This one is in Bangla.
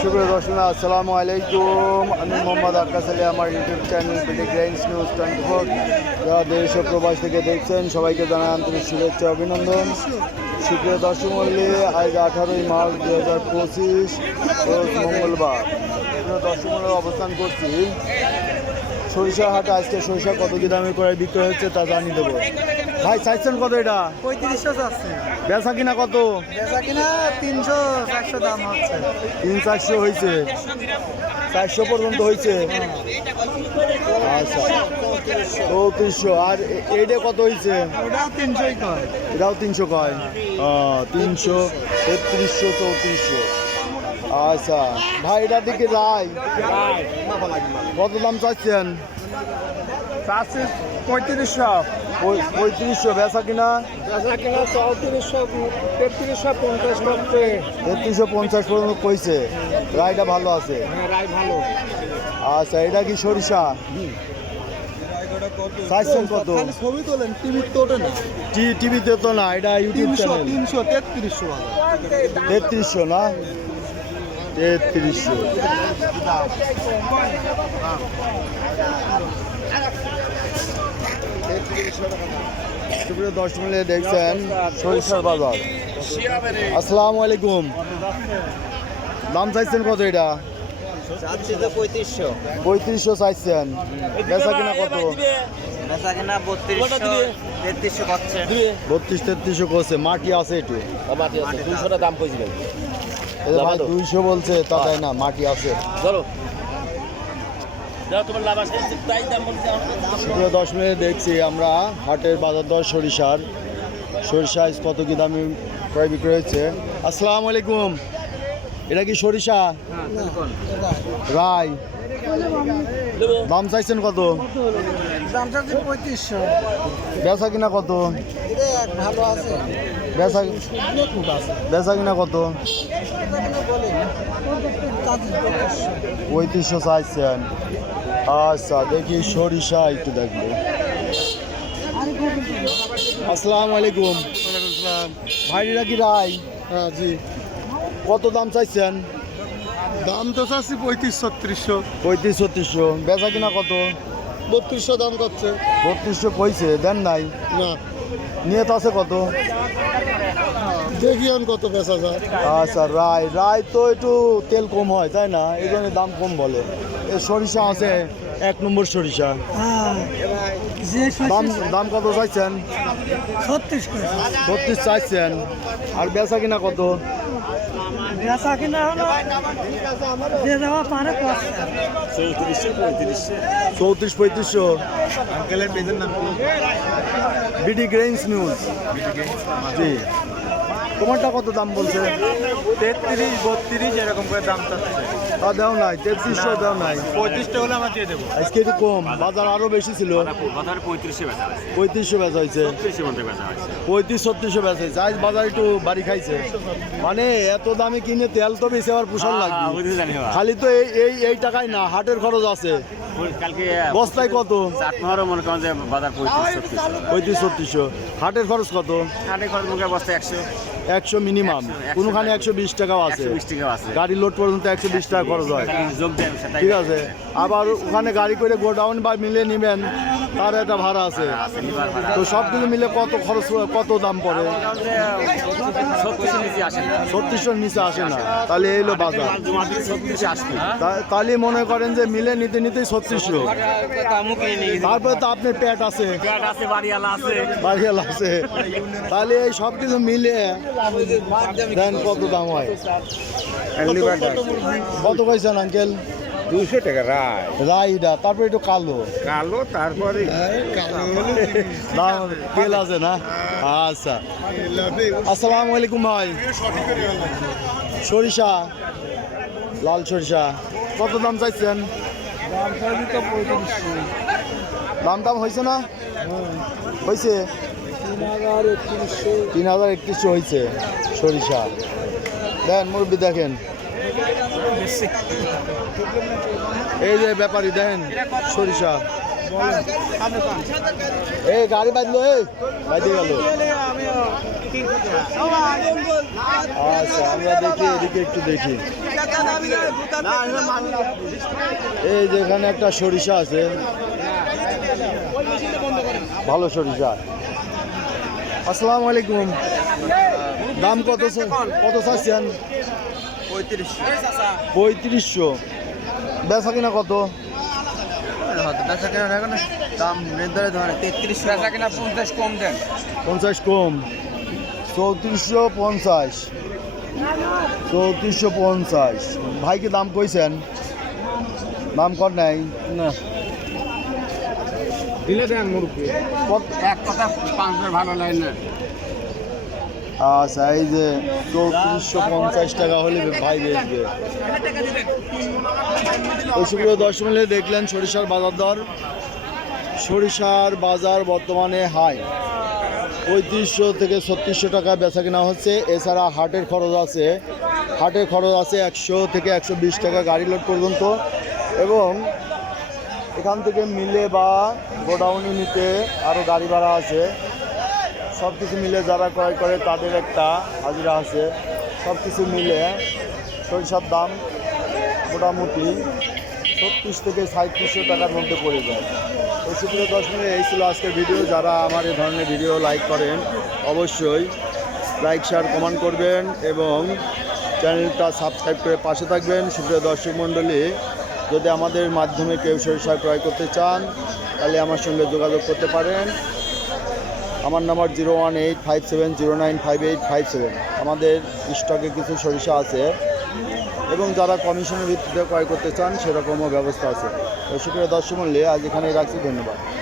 সুপ্রিয় দর্শক আসসালামু আলাইকুম। আমি মোহাম্মদ আক্কাস আলী, আমার ইউটিউব চ্যানেল পিটিগ্রেইনস নিউজ 24 যারা দেশ ও প্রবাস থেকে দেখছেন সবাইকে জানাই আন্তরিক শুভেচ্ছা অভিনন্দন। সুপ্রিয় দর্শক মণ্ডলী, আজ 18ই মার্চ 2025 রোজ মঙ্গলবার। সুপ্রিয় দর্শক মণ্ডলী, অবস্থান করছি সরিষা হাটে। আজকে সরিষা কত কি দামে করে বিক্রয় হচ্ছে তা জানিয়ে দেবো। ভাই চাইছেন কত? এটা 3500 যাচ্ছে। বেচা কিনা কত? বেচা কিনা 300-400 দাম হচ্ছে। 300-400 হয়েছে, 400 পর্যন্ত হয়েছে। আচ্ছা 3400। আর এইটা কত হয়েছে? ওটাও 300ই কয়। এটাও 300 কয়। 300, 3300, 3400। আচ্ছা ভাই, এটার দিকে যাই, কত দাম চাচ্ছেন? 3500। 3500। বেচা কিনা? বেচা কিনা 3350 করছে। 3350 পর্যন্ত কইছে। রায়টা ভালো আছে? হ্যাঁ, রাই ভালো। আচ্ছা, এটা কি সরিষা? চাইছেন কত? ছবি তোলেন, টিভি তো ওঠে না। টিভিতে তো না, এটা ইউটিউব চ্যানেল। 3300 3300 না? 3300। সুপ্রিয় দর্শক মণ্ডলী, দেখছেন সরিষার বাজার। আসসালামু আলাইকুম। দাম চাইছেন কত? এটা 3500 চাইছেন। বেচা কিনা কত? বেচা কিনা 3200-3300 করছে। 32-3300 করছে। মাটি আছে একটু? মাটি আছে 200 দাম কইছিলেন। 200 বলছে, তা তাই না, মাটি আছে। সুপ্রিয় দর্শক মণ্ডলী, দেখছি আমরা হাটের বাজার দর সরিষার। সরিষা কত কি দামে ক্রয় বিক্রয় হচ্ছে। আসসালামু আলাইকুম। এটা কি সরিষা? রাই। দাম চাইছেন কত? দাম চাচ্ছি 3500। বেচা কিনা কত? ভালো আছে। বেচা কিনা কত? 3500 চাইছেন। আচ্ছা, দেখি সরিষা একটু দেখবো। আসসালামু আলাইকুম। ভাই, এটা কি রাই? হ্যাঁ জি। কত দাম চাইছেন? দাম তো চাচ্ছি 3500-3600। 3500-3600। বেচা কিনা কত? 3200 দাম করছে। 3200 কইছে, দেন নাই? না, নিয়ে তো আছে কত? দেখি এখন কত বেচা যায়। আচ্ছা, রাই তো একটু তেল কম হয়, তাই না? এই জন্য দাম কম বলে। এই সরিষা আছে 1 নম্বর সরিষা। দাম কত চাইছেন? 36 চাইছেন। আর বেচা কিনা কত? বেচা কিনা হলো যে যাওয়া পারে 3400-3500। আঙ্কেলের পেজের নাম কি? পিটিগ্রেইনস নিউজ। জি। তোমারটা কত দাম বলছে? 33-32 এরকম করে দাম চাচ্ছে। তা দেও নাই, 3300 দেও নাই। 35টা হলে আমার দিয়ে দেবো। আজকে একটু কম, বাজার আরো বেশি ছিল। 3500 বেচা হয়েছে। 35-3600 বেচা হয়েছে। আজ বাজার একটু বাড়ি খাইছে। মানে এত দামে কিনে তেল তো বেশি আবার পোষণ লাগবে। খালি তো এই টাকায় না, হাটের খরচ আছে। বস্তায় কত? 35-3600। হাটের খরচ কত? 100 মিনিমাম। কোনখানে 120 টাকাও আছে। গাড়ি লোড পর্যন্ত 120 টাকা খরচ হয়। ঠিক আছে। আবার ওখানে গাড়ি করে গোডাউন বা মিলে নিবেন, তার একটা ভাড়া আছে। তো সবগুলো মিলে কত খরচ, কত দাম পড়ে? 3600 নিচে আসে না। তাহলে এই হলো বাজার। তাহলে মনে করেন যে মিলে নিতে নিতেই 3600। তারপরে তো আপনার পেট আছে, বাড়িয়ালা আছে। তাহলে এই সব কিছু মিলে দেন কত দাম হয়? কত কইছেন আঙ্কেল? 200 টাকা রাইডা। তারপরে একটু কালো তারপরে দাম তেল আছে না? আচ্ছা, আসসালামু আলাইকুম ভাই। সরিষা, লাল সরিষা কত দাম চাইছেন? দাম হয়েছে না? হয়েছে 3031 হয়েছে সরিষা। দেন মুরব্বি, দেখেন এই যে ব্যাপারী, দেখেন সরিষা এই গাড়ি বাঁধলো, এই বাঁধে গেল। আচ্ছা, আমরা দেখি এদিকে একটু দেখি। এই যেখানে একটা সরিষা আছে, ভালো সরিষা। আসসালামু আলাইকুম। দাম কত কত চাচ্ছেন? 3500। বেচা কিনা কত? দাম নির্ধারিত হয় 33 টাকা কিনা 50 কম দেন। 50 কম, 3450। 3450। ভাইকে দাম কইছেন? দাম কর নাই না দিলে দেন মুরগি এক কথা 5 ভালো লাগে না। আচ্ছা, এই যে 3450 টাকা হলে ভাই বেচবে। সুপ্রিয় দর্শক মণ্ডলী, দেখলেন সরিষার বাজার দর। সরিষার বাজার বর্তমানে হাই, 3500 থেকে 3600 টাকা বেচা কেনা হচ্ছে। এছাড়া হাটের খরচ আছে, 100 থেকে 120 টাকা গাড়ি লোড পর্যন্ত। এবং এখান থেকে মিলে বা গোডাউনে নিতে আরও গাড়ি ভাড়া আছে। সব কিছু মিলে যারা ক্রয় করে তাদের একটা হাজিরা আছে। সব কিছু মিলে সরিষার দাম মোটামুটি 36 থেকে 3700 টাকার মধ্যে পড়ে যায়। তো সুপ্রিয় দর্শক, এই ছিল আজকের ভিডিও। যারা আমার এই ধরনের ভিডিও লাইক করেন অবশ্যই লাইক, শেয়ার, কমেন্ট করবেন এবং চ্যানেলটা সাবস্ক্রাইব করে পাশে থাকবেন। সুপ্রিয় দর্শক মণ্ডলী, যদি আমাদের মাধ্যমে কেউ সরিষা ক্রয় করতে চান তাহলে আমার সঙ্গে যোগাযোগ করতে পারেন। আমার নাম্বার 01857095857। আমাদের স্টকে কিছু সরিষা আছে এবং যারা কমিশনের ভিত্তিতে ক্রয় করতে চান সেরকমও ব্যবস্থা আছে। তো সুপ্রিয় দর্শক মণ্ডলী, আজ এখানেই রাখছি। ধন্যবাদ।